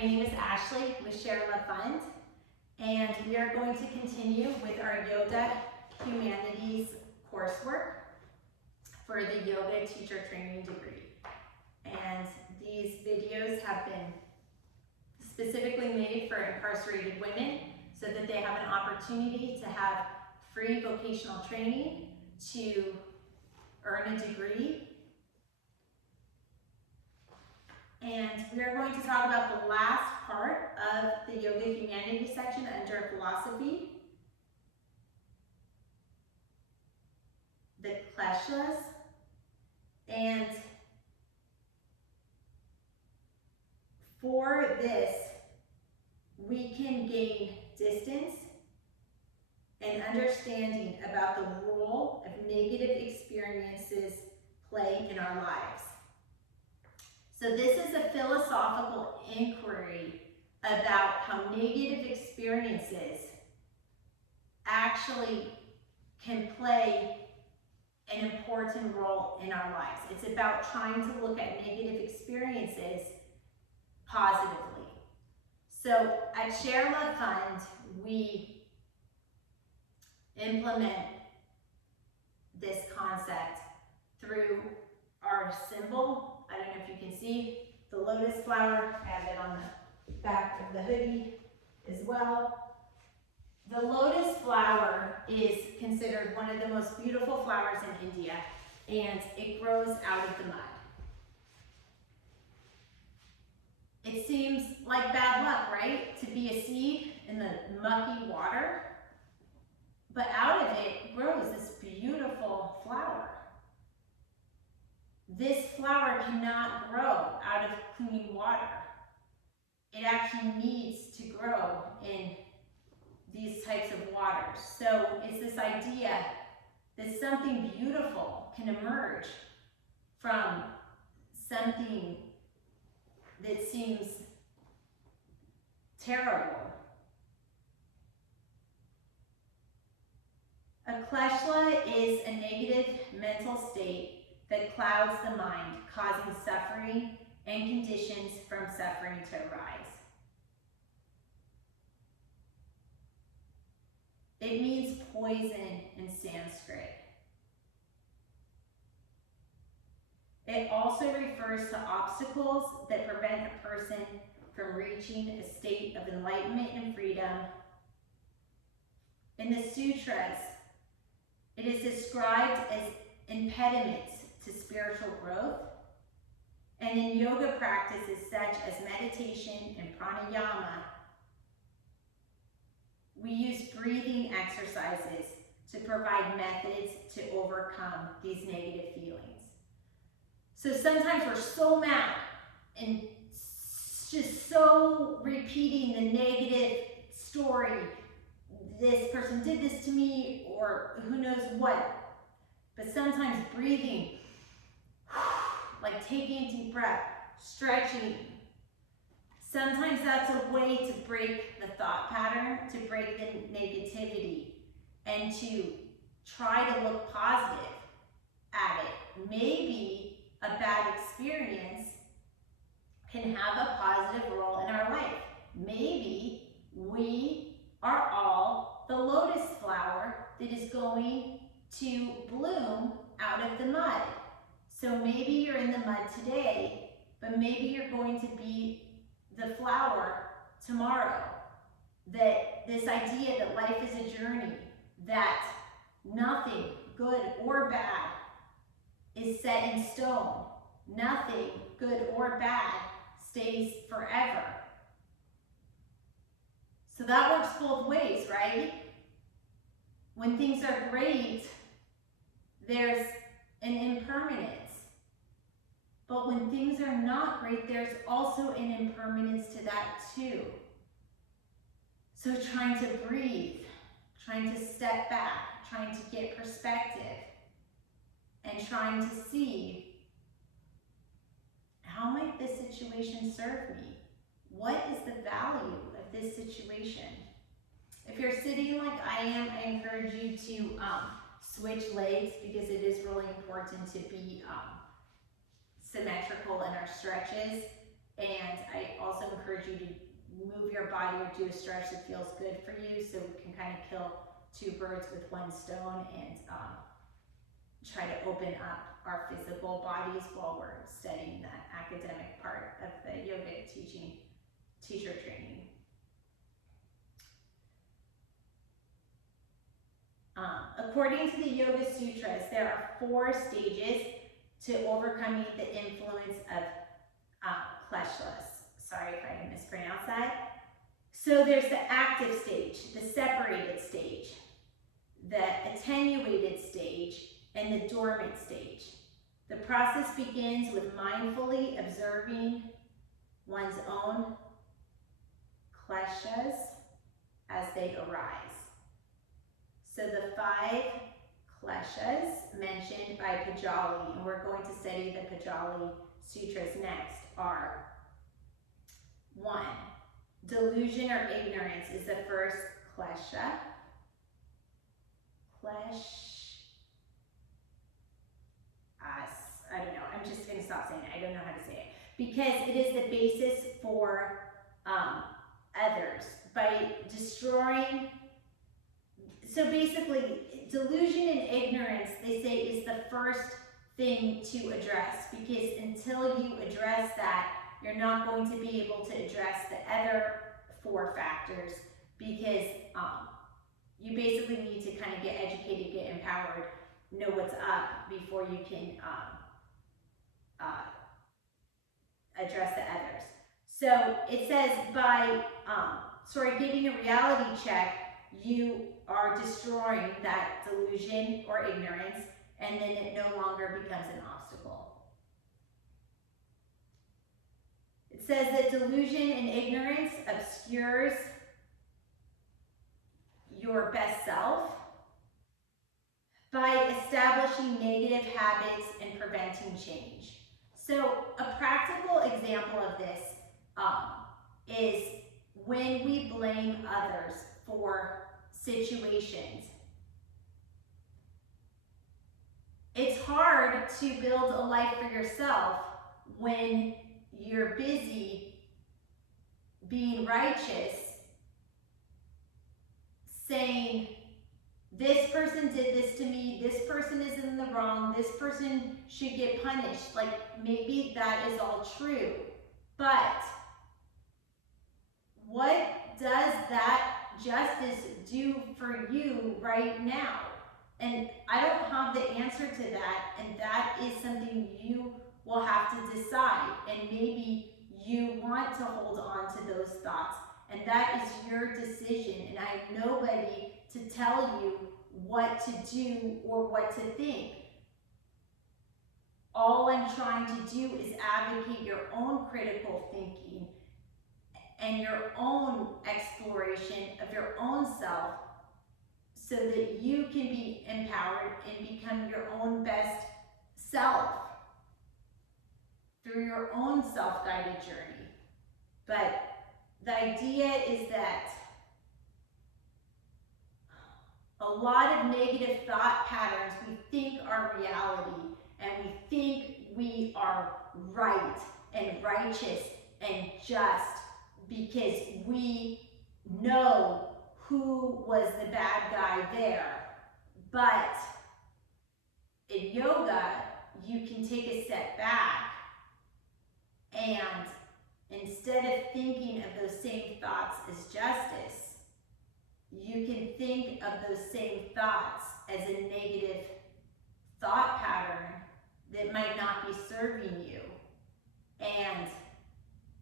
My name is Ashley with ShareLove.Fund, and we are going to continue with our Yoga Humanities coursework for the Yoga Teacher Training degree. And these videos have been specifically made for incarcerated women so that they have an opportunity to have free vocational training to earn a degree. And we are going to talk about the last part of the Yoga Humanities section under philosophy, the Kleshas. And for this, we can gain distance and understanding about the role of negative experiences play in our lives. So this is a philosophical inquiry about how negative experiences actually can play an important role in our lives. It's about trying to look at negative experiences positively. So at ShareLove.Fund, we implement this concept through our symbol. I don't know if you can see the lotus flower. I have it on the back of the hoodie as well. The lotus flower is considered one of the most beautiful flowers in India, and it grows out of the mud. It seems like bad luck, right? To be a seed in the mucky water, but out of it grows this beautiful flower. This flower cannot grow out of clean water. It actually needs to grow in these types of waters. So it's this idea that something beautiful can emerge from something that seems terrible. A kleshla is a negative mental state that clouds the mind, causing suffering and conditions from suffering to arise. It means poison in Sanskrit. It also refers to obstacles that prevent a person from reaching a state of enlightenment and freedom. In the sutras, it is described as impediments to spiritual growth, and in yoga practices such as meditation and pranayama, we use breathing exercises to provide methods to overcome these negative feelings. So sometimes we're so mad and just so repeating the negative story. This person did this to me, or who knows what. But sometimes breathing, like taking a deep breath, stretching. Sometimes that's a way to break the thought pattern, to break the negativity, and to try to look positive at it. Maybe a bad experience can have a positive role in our life. Maybe we are all the lotus flower that is going to bloom out of the mud. So maybe you're in the mud today, but maybe you're going to be the flower tomorrow. That this idea that life is a journey, that nothing, good or bad, is set in stone. Nothing, good or bad, stays forever. So that works both ways, right? When things are great, there's an impermanence. But when things are not great, there's also an impermanence to that too. So trying to breathe, trying to step back, trying to get perspective, and trying to see, how might this situation serve me? What is the value of this situation? If you're sitting like I am, I encourage you to switch legs, because it is really important to be symmetrical in our stretches. And I also encourage you to move your body or do a stretch that feels good for you, so we can kind of kill two birds with one stone and try to open up our physical bodies while we're studying that academic part of the yogic teacher training. According to the Yoga Sutras, there are 4 stages to overcoming the influence of Kleshas. Sorry if I mispronounced that. So there's the active stage, the separated stage, the attenuated stage, and the dormant stage. The process begins with mindfully observing one's own kleshas as they arise. So the 5 kleshas mentioned by Patanjali, and we're going to study the Patanjali Sutras next, are 1. Delusion or ignorance is the first klesha. I don't know, I'm just going to stop saying it. I don't know how to say it. Because it is the basis for others. By destroying, so basically, delusion and ignorance, they say, is the first thing to address. Because until you address that, you're not going to be able to address the other 4 factors. Because you basically need to kind of get educated, get empowered, know what's up before you can address the others. So it says by giving a reality check, you are destroying that delusion or ignorance, and then it no longer becomes an obstacle. It says that delusion and ignorance obscures your best self by establishing negative habits and preventing change. So a practical example of this is when we blame others for situations. It's hard to build a life for yourself when you're busy being righteous, saying, this person did this to me, this person is in the wrong, this person should get punished. Like, maybe that is all true, but what does that justice do for you right now? And I don't have the answer to that, and that is something you will have to decide. And maybe you want to hold on to those thoughts, and that is your decision. And I have nobody to tell you what to do or what to think. All I'm trying to do is advocate your own critical thinking and your own exploration of your own self, so that you can be empowered and become your own best self through your own self-guided journey. But the idea is that a lot of negative thought patterns we think are reality, and we think we are right and righteous and just because we know who was the bad guy there. But in yoga, you can take a step back, and instead of thinking of those same thoughts as justice, you can think of those same thoughts as a negative thought pattern that might not be serving you, and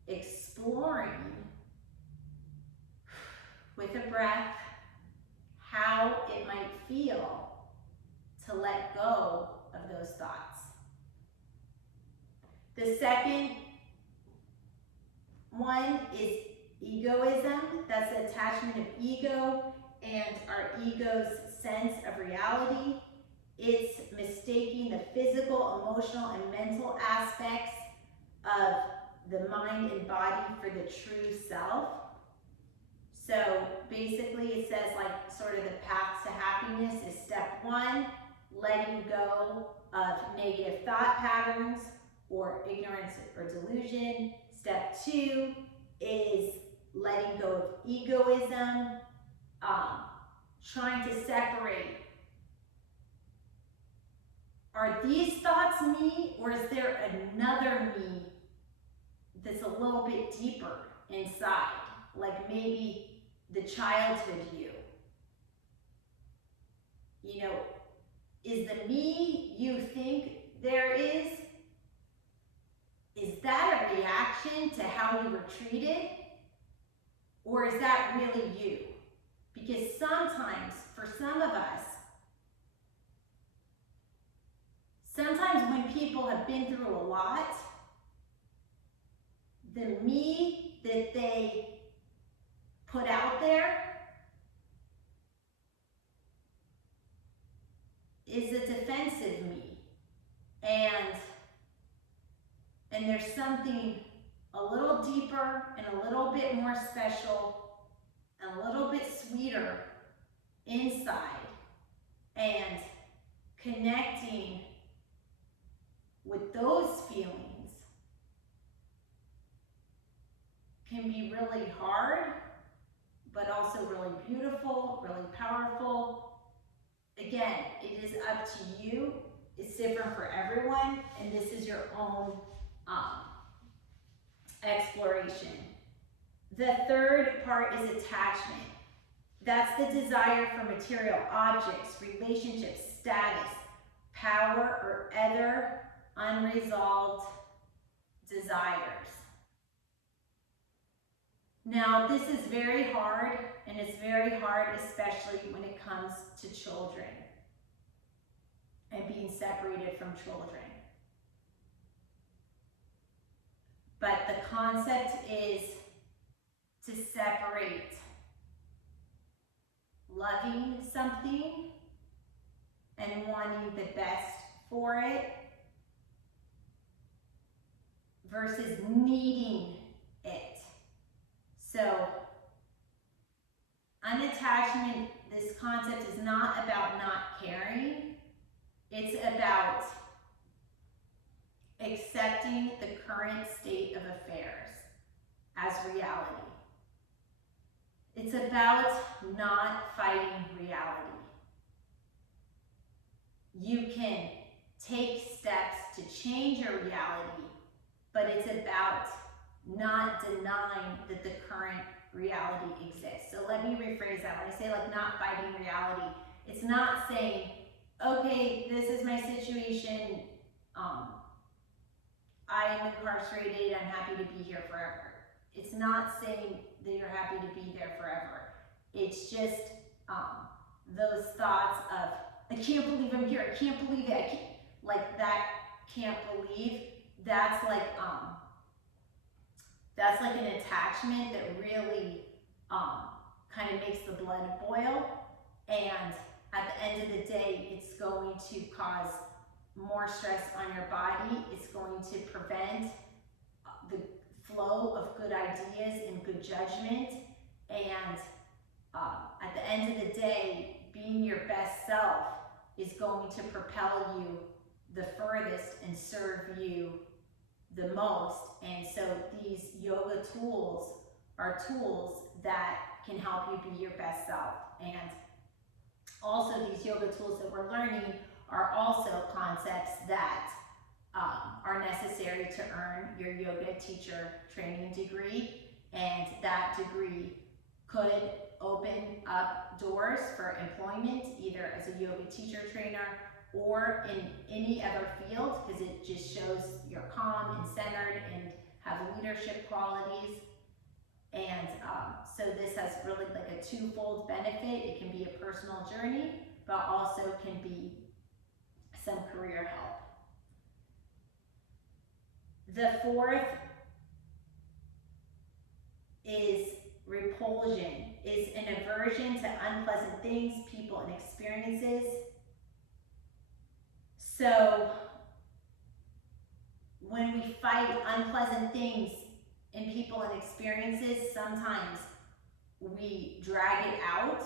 exploring with a breath how it might feel to let go of those thoughts. The second one is egoism. That's the attachment of ego and our ego's sense of reality. It's mistaking the physical, emotional, and mental aspects of the mind and body for the true self. So basically it says, like, sort of the path to happiness is step 1, letting go of negative thought patterns. or ignorance or delusion. Step 2 is letting go of egoism, trying to separate. Are these thoughts me, or is there another me that's a little bit deeper inside? Like maybe the childhood you. You know, is the me you think there is that a reaction to how you were treated? Or is that really you? Because sometimes, for some of us, sometimes when people have been through a lot, the me that they put out there is a defensive me. And there's something a little deeper and a little bit more special and a little bit sweeter inside, and connecting with those feelings can be really hard, but also really beautiful, really powerful. Again, it is up to you. It's different for everyone, and this is your own exploration. The third part is attachment. That's the desire for material objects, relationships, status, power, or other unresolved desires. Now, this is very hard, and it's very hard especially when it comes to children and being separated from children. But the concept is to separate loving something and wanting the best for it versus needing it. So, unattachment, this concept is not about not caring. It's about accepting the current state of affairs as reality. It's about not fighting reality. You can take steps to change your reality, but it's about not denying that the current reality exists. So let me rephrase that. When I say like not fighting reality, it's not saying, okay, this is my situation, I am incarcerated, I'm happy to be here forever. It's not saying that you're happy to be there forever. It's just those thoughts of, I can't believe I'm here, I can't believe it, I can't, like that can't believe, that's like an attachment that really kind of makes the blood boil, and at the end of the day, it's going to cause more stress on your body. It's going to prevent the flow of good ideas and good judgment. And at the end of the day, being your best self is going to propel you the furthest and serve you the most. And so these yoga tools are tools that can help you be your best self. And also these yoga tools that we're learning are also concepts that are necessary to earn your yoga teacher training degree, and that degree could open up doors for employment either as a yoga teacher trainer or in any other field, because it just shows you're calm and centered and have leadership qualities. And so this has really like a twofold benefit. It can be a personal journey, but also can be some career help. The fourth is repulsion, is an aversion to unpleasant things, people, and experiences. So when we fight unpleasant things in people and experiences, sometimes we drag it out,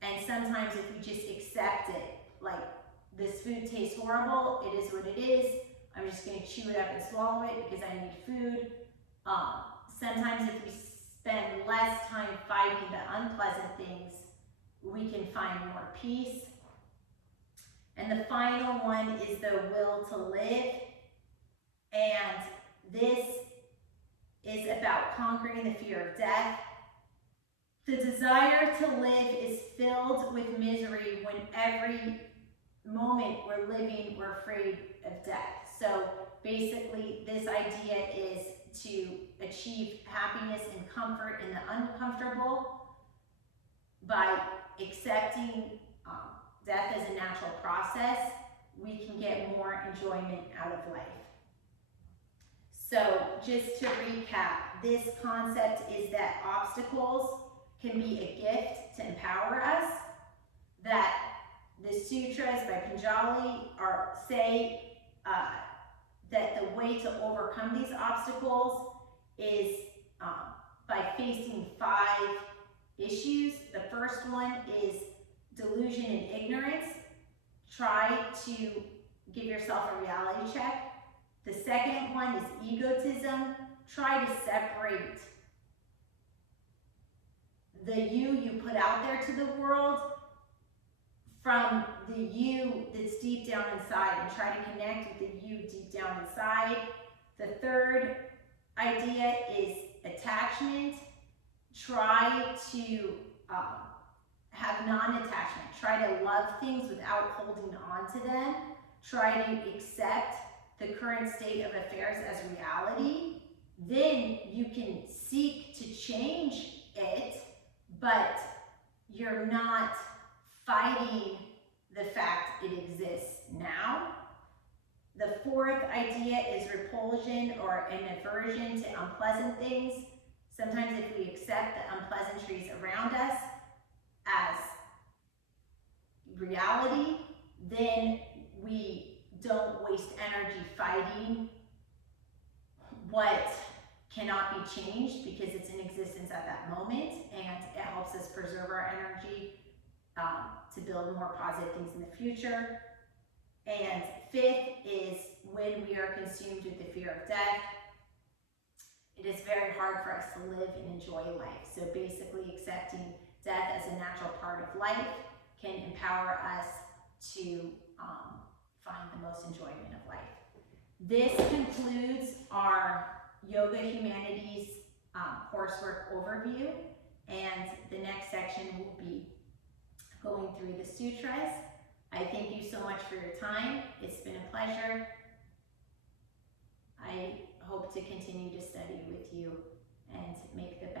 and sometimes if we just accept it, like this food tastes horrible, it is what it is, I'm just going to chew it up and swallow it because I need food. Sometimes if we spend less time fighting the unpleasant things, we can find more peace. And the final one is the will to live. And this is about conquering the fear of death. The desire to live is filled with misery when every moment we're living, we're afraid of death. So basically, this idea is to achieve happiness and comfort in the uncomfortable by accepting death as a natural process. We can get more enjoyment out of life. So just to recap, this concept is that obstacles can be a gift to empower us, that the sutras by Patanjali say that the way to overcome these obstacles is by facing 5 issues. The first one is delusion and ignorance. Try to give yourself a reality check. The second one is egotism. Try to separate the you put out there to the world from the you that's deep down inside, and try to connect with the you deep down inside. The third idea is attachment. Try to have non-attachment. Try to love things without holding on to them. Try to accept the current state of affairs as reality. Then you can seek to change it, but you're not fighting the fact it exists now. The fourth idea is repulsion, or an aversion to unpleasant things. Sometimes if we accept the unpleasantries around us as reality, then we don't waste energy fighting what cannot be changed because it's in existence at that moment, and it helps us preserve our energy to build more positive things in the future. And fifth is when we are consumed with the fear of death, it is very hard for us to live and enjoy life. So basically accepting death as a natural part of life can empower us to find the most enjoyment of life. This concludes our Yoga Humanities coursework overview, and the next section will be going through the sutras. I thank you so much for your time. It's been a pleasure. I hope to continue to study with you and make the best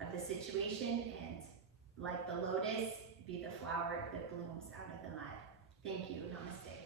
of the situation, and like the lotus, be the flower that blooms out of the mud. Thank you. Namaste.